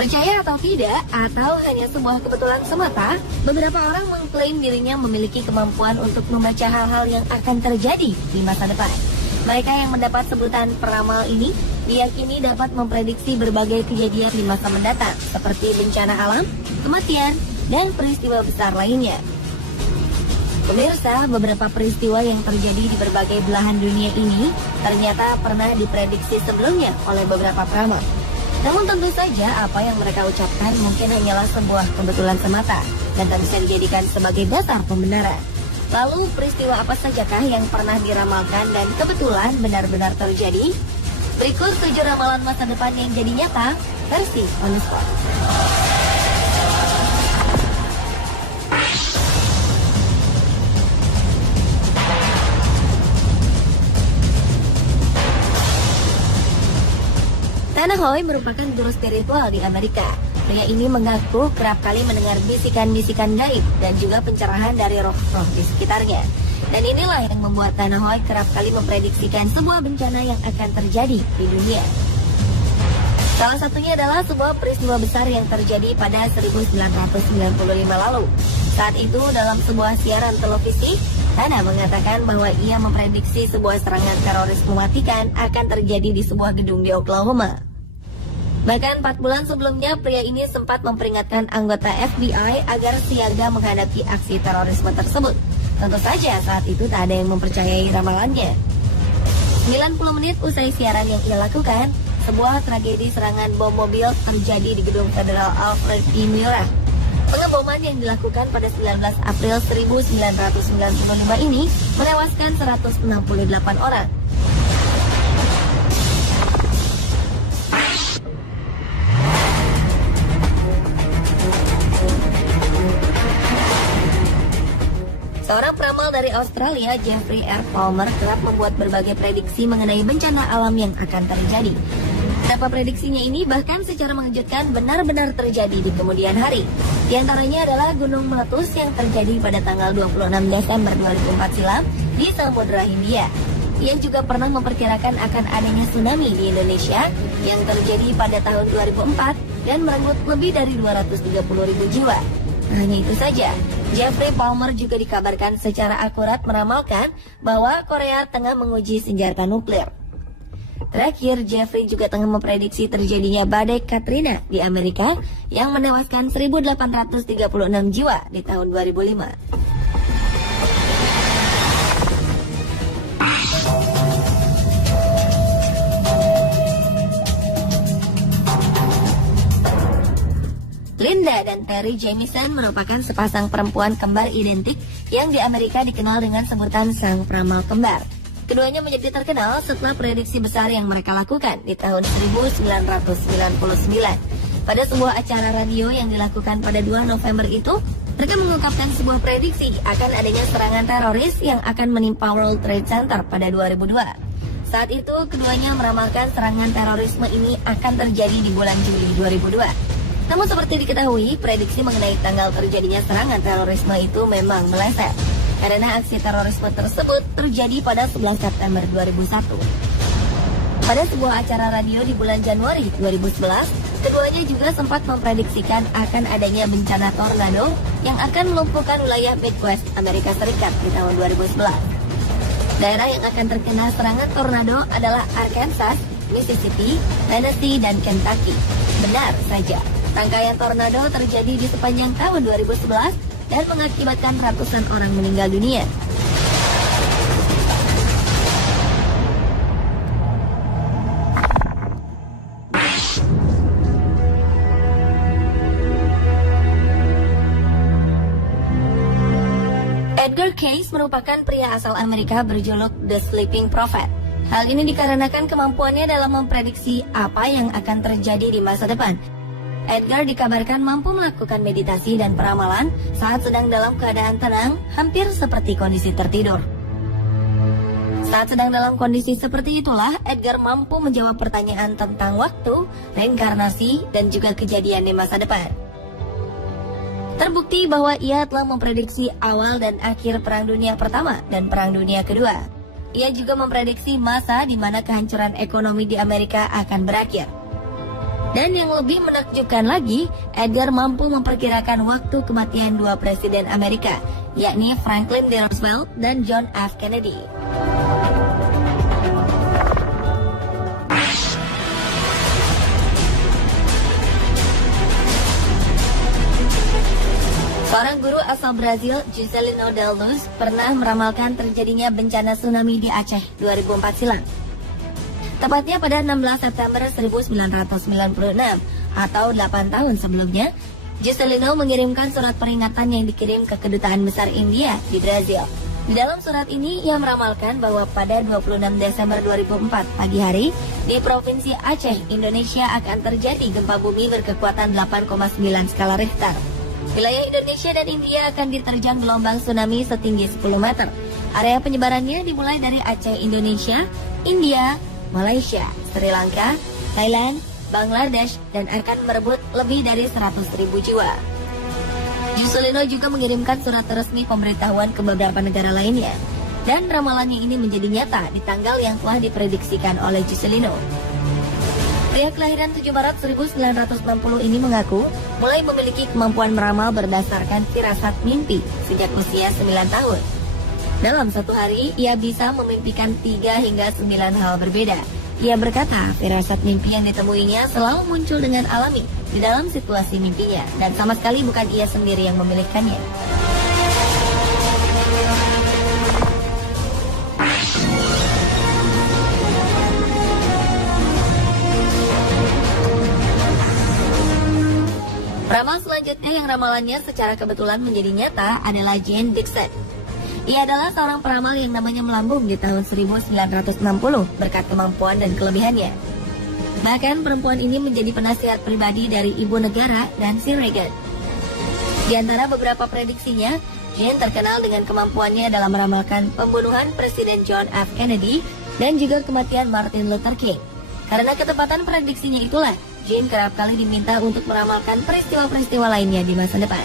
Percaya atau tidak, atau hanya sebuah kebetulan semata, beberapa orang mengklaim dirinya memiliki kemampuan untuk membaca hal-hal yang akan terjadi di masa depan. Mereka yang mendapat sebutan peramal ini diyakini dapat memprediksi berbagai kejadian di masa mendatang, seperti bencana alam, kematian, dan peristiwa besar lainnya. Pemirsa, beberapa peristiwa yang terjadi di berbagai belahan dunia ini ternyata pernah diprediksi sebelumnya oleh beberapa peramal. Namun tentu saja apa yang mereka ucapkan mungkin hanyalah sebuah kebetulan semata dan tak bisa dijadikan sebagai dasar pembenaran. Lalu peristiwa apa sajakah yang pernah diramalkan dan kebetulan benar-benar terjadi? Berikut 7 ramalan masa depan yang jadi nyata versi On The Spot. Tanahoy merupakan guru spiritual di Amerika. Pria ini mengaku kerap kali mendengar bisikan-bisikan gaib dan juga pencerahan dari roh-roh di sekitarnya. Dan inilah yang membuat Tanahoy kerap kali memprediksikan sebuah bencana yang akan terjadi di dunia. Salah satunya adalah sebuah peristiwa besar yang terjadi pada 1995 lalu. Saat itu dalam sebuah siaran televisi, Tana mengatakan bahwa ia memprediksi sebuah serangan teroris mematikan akan terjadi di sebuah gedung di Oklahoma. Bahkan 4 bulan sebelumnya, pria ini sempat memperingatkan anggota FBI agar siaga menghadapi aksi terorisme tersebut. Tentu saja saat itu tak ada yang mempercayai ramalannya. 90 menit usai siaran yang ia lakukan, sebuah tragedi serangan bom mobil terjadi di gedung Federal Alfred E. Murrah. Pengeboman yang dilakukan pada 19 April 1995 ini menewaskan 168 orang. Seorang peramal dari Australia, Jeffrey R. Palmer, kerap membuat berbagai prediksi mengenai bencana alam yang akan terjadi. Beberapa prediksinya ini bahkan secara mengejutkan benar-benar terjadi di kemudian hari. Di antaranya adalah gunung meletus yang terjadi pada tanggal 26 Desember 2004 silam di Samudra Hindia. Ia juga pernah memperkirakan akan adanya tsunami di Indonesia yang terjadi pada tahun 2004 dan merenggut lebih dari 230.000 jiwa. Nah, hanya itu saja, Jeffrey Palmer juga dikabarkan secara akurat meramalkan bahwa Korea tengah menguji senjata nuklir. Terakhir, Jeffrey juga tengah memprediksi terjadinya badai Katrina di Amerika yang menewaskan 1.836 jiwa di tahun 2005. Linda dan Terry Jamison merupakan sepasang perempuan kembar identik yang di Amerika dikenal dengan sebutan sang peramal kembar. Keduanya menjadi terkenal setelah prediksi besar yang mereka lakukan di tahun 1999. Pada sebuah acara radio yang dilakukan pada 2 November itu, mereka mengungkapkan sebuah prediksi akan adanya serangan teroris yang akan menimpa World Trade Center pada 2002. Saat itu, keduanya meramalkan serangan terorisme ini akan terjadi di bulan Juli 2002. Namun seperti diketahui, prediksi mengenai tanggal terjadinya serangan terorisme itu memang meleset, karena aksi terorisme tersebut terjadi pada 11 September 2001. Pada sebuah acara radio di bulan Januari 2011, keduanya juga sempat memprediksikan akan adanya bencana tornado yang akan melumpuhkan wilayah Midwest Amerika Serikat di tahun 2011. Daerah yang akan terkena serangan tornado adalah Arkansas, Mississippi, Tennessee, dan Kentucky. Benar saja, rangkaian tornado terjadi di sepanjang tahun 2011 dan mengakibatkan ratusan orang meninggal dunia. Edgar Cayce merupakan pria asal Amerika berjuluk The Sleeping Prophet. Hal ini dikarenakan kemampuannya dalam memprediksi apa yang akan terjadi di masa depan. Edgar dikabarkan mampu melakukan meditasi dan peramalan saat sedang dalam keadaan tenang, hampir seperti kondisi tertidur. Saat sedang dalam kondisi seperti itulah, Edgar mampu menjawab pertanyaan tentang waktu, reinkarnasi, dan juga kejadian di masa depan. Terbukti bahwa ia telah memprediksi awal dan akhir Perang Dunia Pertama dan Perang Dunia Kedua. Ia juga memprediksi masa di mana kehancuran ekonomi di Amerika akan berakhir. Dan yang lebih menakjubkan lagi, Edgar mampu memperkirakan waktu kematian dua presiden Amerika, yakni Franklin D. Roosevelt dan John F. Kennedy. Seorang guru asal Brazil, Juscelino da Luz, pernah meramalkan terjadinya bencana tsunami di Aceh 2004 silam. Tepatnya pada 16 September 1996 atau 8 tahun sebelumnya, Juscelino mengirimkan surat peringatan yang dikirim ke Kedutaan Besar India di Brazil. Di dalam surat ini, ia meramalkan bahwa pada 26 Desember 2004 pagi hari, di Provinsi Aceh, Indonesia akan terjadi gempa bumi berkekuatan 8,9 skala Richter. Wilayah Indonesia dan India akan diterjang gelombang tsunami setinggi 10 meter. Area penyebarannya dimulai dari Aceh, Indonesia, India, Malaysia, Sri Lanka, Thailand, Bangladesh, dan akan merebut lebih dari 100.000 jiwa. Juscelino juga mengirimkan surat resmi pemberitahuan ke beberapa negara lainnya. Dan ramalannya ini menjadi nyata di tanggal yang telah diprediksikan oleh Juscelino. Pria kelahiran 7 Maret 1960 ini mengaku mulai memiliki kemampuan meramal berdasarkan firasat mimpi sejak usia 9 tahun. Dalam satu hari, ia bisa memimpikan 3 hingga 9 hal berbeda. Ia berkata, firasat mimpi yang ditemuinya selalu muncul dengan alami di dalam situasi mimpinya, dan sama sekali bukan ia sendiri yang memilihkannya. Ramal selanjutnya yang ramalannya secara kebetulan menjadi nyata adalah Jane Dixon. Ia adalah seorang peramal yang namanya melambung di tahun 1960 berkat kemampuan dan kelebihannya. Bahkan perempuan ini menjadi penasihat pribadi dari ibu negara Nancy Reagan. Di antara beberapa prediksinya, Jane terkenal dengan kemampuannya dalam meramalkan pembunuhan Presiden John F. Kennedy dan juga kematian Martin Luther King. Karena ketepatan prediksinya itulah, Jane kerap kali diminta untuk meramalkan peristiwa-peristiwa lainnya di masa depan.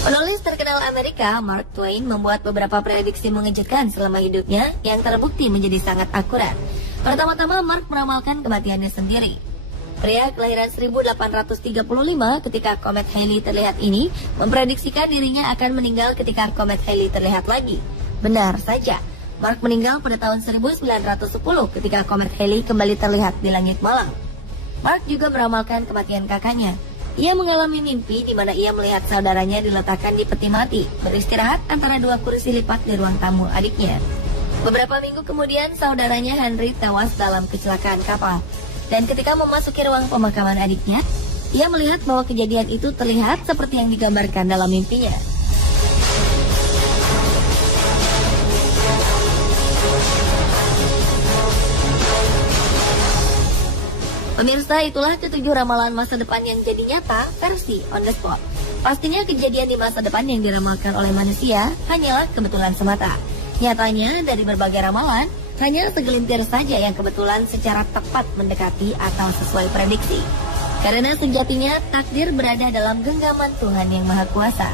Penulis terkenal Amerika, Mark Twain, membuat beberapa prediksi mengejutkan selama hidupnya yang terbukti menjadi sangat akurat. Pertama-tama, Mark meramalkan kematiannya sendiri. Pria kelahiran 1835 ketika komet Halley terlihat ini memprediksikan dirinya akan meninggal ketika komet Halley terlihat lagi. Benar saja, Mark meninggal pada tahun 1910 ketika komet Halley kembali terlihat di langit malam. Mark juga meramalkan kematian kakaknya. Ia mengalami mimpi di mana ia melihat saudaranya diletakkan di peti mati, beristirahat antara dua kursi lipat di ruang tamu adiknya. Beberapa minggu kemudian, saudaranya Henry tewas dalam kecelakaan kapal. Dan ketika memasuki ruang pemakaman adiknya, ia melihat bahwa kejadian itu terlihat seperti yang digambarkan dalam mimpinya. Pemirsa, itulah ketujuh ramalan masa depan yang jadi nyata versi on the spot. Pastinya kejadian di masa depan yang diramalkan oleh manusia hanyalah kebetulan semata. Nyatanya dari berbagai ramalan, hanya segelintir saja yang kebetulan secara tepat mendekati atau sesuai prediksi. Karena sejatinya takdir berada dalam genggaman Tuhan Yang Maha Kuasa.